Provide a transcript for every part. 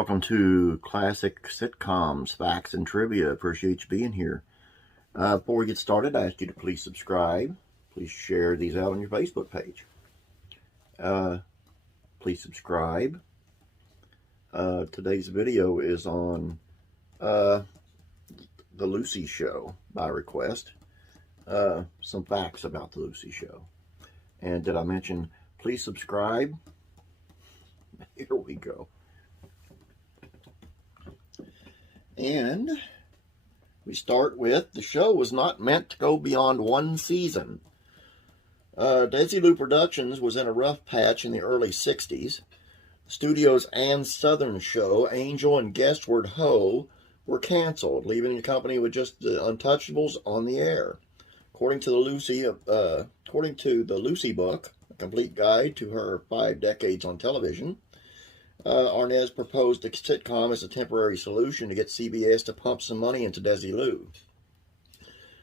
welcome to Classic Sitcoms, Facts, and Trivia. Appreciate you being here. Before we get started, I ask you to please subscribe. Please share these out on your Facebook page. Please subscribe. Today's video is on The Lucy Show by request. Some facts about The Lucy Show. And did I mention, please subscribe? Here we go. And we start with, the show was not meant to go beyond one season. Desilu Productions was in a rough patch in the early 60s. The studio's Ann Southern show, Angel and Guestward Ho, were canceled, leaving the company with just the Untouchables on the air. According to the Lucy book, A Complete Guide to Her 5 Decades on Television, Arnaz proposed a sitcom as a temporary solution to get CBS to pump some money into Desilu.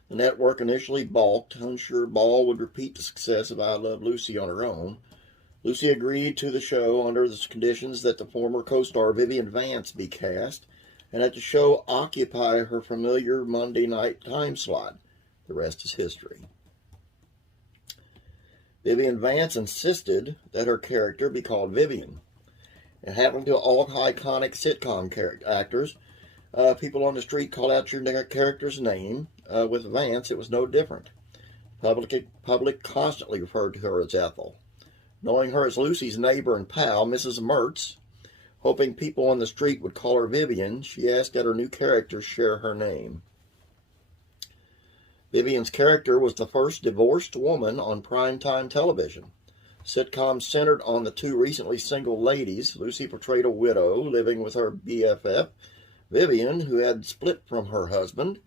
The network initially balked, unsure Ball would repeat the success of I Love Lucy on her own. Lucy agreed to the show under the conditions that the former co-star Vivian Vance be cast, and that the show occupy her familiar Monday night time slot. The rest is history. Vivian Vance insisted that her character be called Vivian. It happened to all iconic sitcom actors. People on the street call out your character's name. With Vance, it was no different. Public constantly referred to her as Ethel. Knowing her as Lucy's neighbor and pal, Mrs. Mertz, hoping people on the street would call her Vivian, she asked that her new character share her name. Vivian's character was the first divorced woman on primetime television. Sitcom centered on the two recently single ladies. Lucy portrayed a widow living with her BFF, Vivian, who had split from her husband.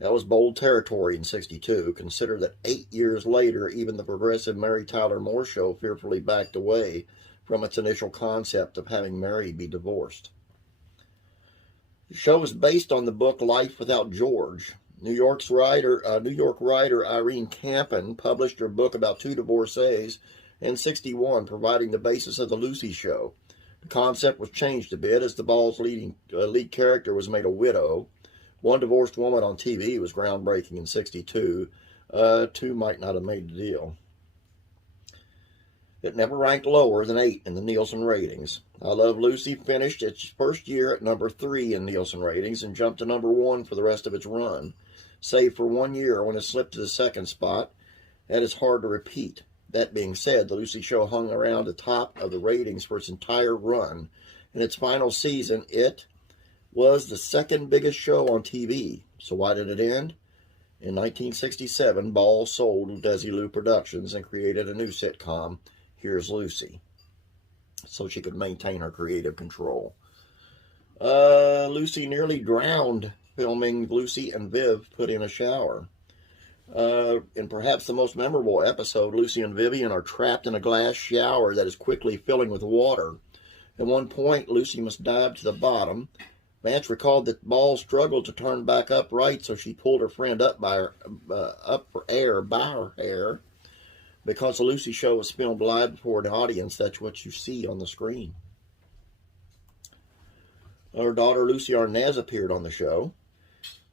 That was bold territory in '62. Consider that 8 years later, even the progressive Mary Tyler Moore Show fearfully backed away from its initial concept of having Mary be divorced. The show is based on the book Life Without George. New York writer Irene Campen published her book about two divorcees in '61, providing the basis of the Lucy Show. The concept was changed a bit as the Ball's lead character was made a widow. One divorced woman on TV was groundbreaking in '62. Two might not have made the deal. It never ranked lower than 8 in the Nielsen ratings. I Love Lucy finished its first year at number 3 in Nielsen ratings and jumped to number 1 for the rest of its run, save for 1 year when it slipped to the second spot. That is hard to repeat. That being said, The Lucy Show hung around the top of the ratings for its entire run. In its final season, it was the second biggest show on TV. So why did it end? In 1967, Ball sold Desilu Productions and created a new sitcom, Here's Lucy, so she could maintain her creative control. Lucy nearly drowned filming Lucy and Viv Put in a Shower. In perhaps the most memorable episode, Lucy and Vivian are trapped in a glass shower that is quickly filling with water. At one point, Lucy must dive to the bottom. Vance recalled that Ball struggled to turn back upright, so she pulled her friend up for air by her hair. Because the Lucy Show was filmed live before an audience, that's what you see on the screen. Her daughter, Lucy Arnaz, appeared on the show.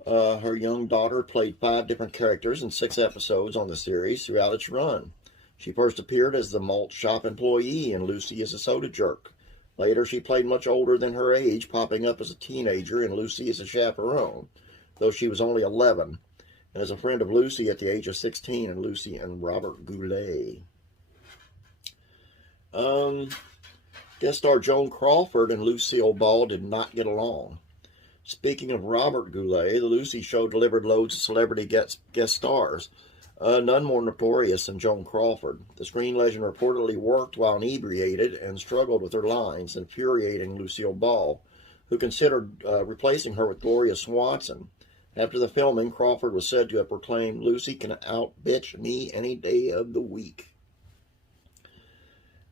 Her young daughter played 5 different characters in 6 episodes on the series throughout its run. She first appeared as the malt shop employee in Lucy as a Soda Jerk. Later, she played much older than her age, popping up as a teenager in Lucy as a chaperone, though she was only 11, and as a friend of Lucy at the age of 16 in Lucy and Robert Goulet. Guest star Joan Crawford and Lucille Ball did not get along. Speaking of Robert Goulet, the Lucy Show delivered loads of celebrity guest stars, none more notorious than Joan Crawford. The screen legend reportedly worked while inebriated and struggled with her lines, infuriating Lucille Ball, who considered replacing her with Gloria Swanson. After the filming, Crawford was said to have proclaimed, "Lucy can out-bitch me any day of the week."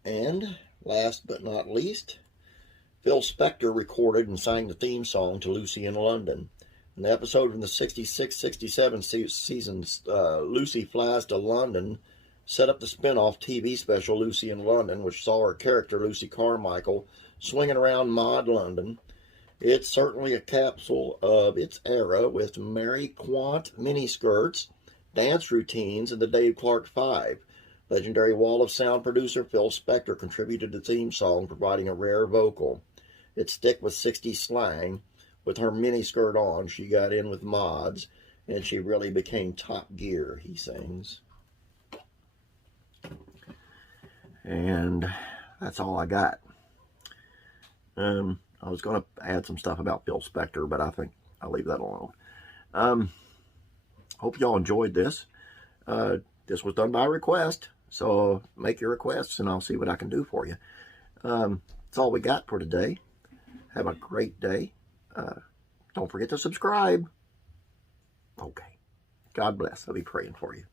And, last but not least, Phil Spector recorded and sang the theme song to Lucy in London. An episode from the 66-67 seasons, Lucy Flies to London, set up the spin-off TV special Lucy in London, which saw her character, Lucy Carmichael, swinging around Maud London. It's certainly a capsule of its era with Mary Quant miniskirts, dance routines, and the Dave Clark Five. Legendary Wall of Sound producer Phil Spector contributed the theme song, providing a rare vocal. Its thick with 60s slang. With her miniskirt on, she got in with mods, and she really became top gear, he sings. And that's all I got. I was going to add some stuff about Phil Spector, but I think I'll leave that alone. Hope y'all enjoyed this. This was done by request, so make your requests and I'll see what I can do for you. That's all we got for today. Have a great day. Don't forget to subscribe. Okay. God bless. I'll be praying for you.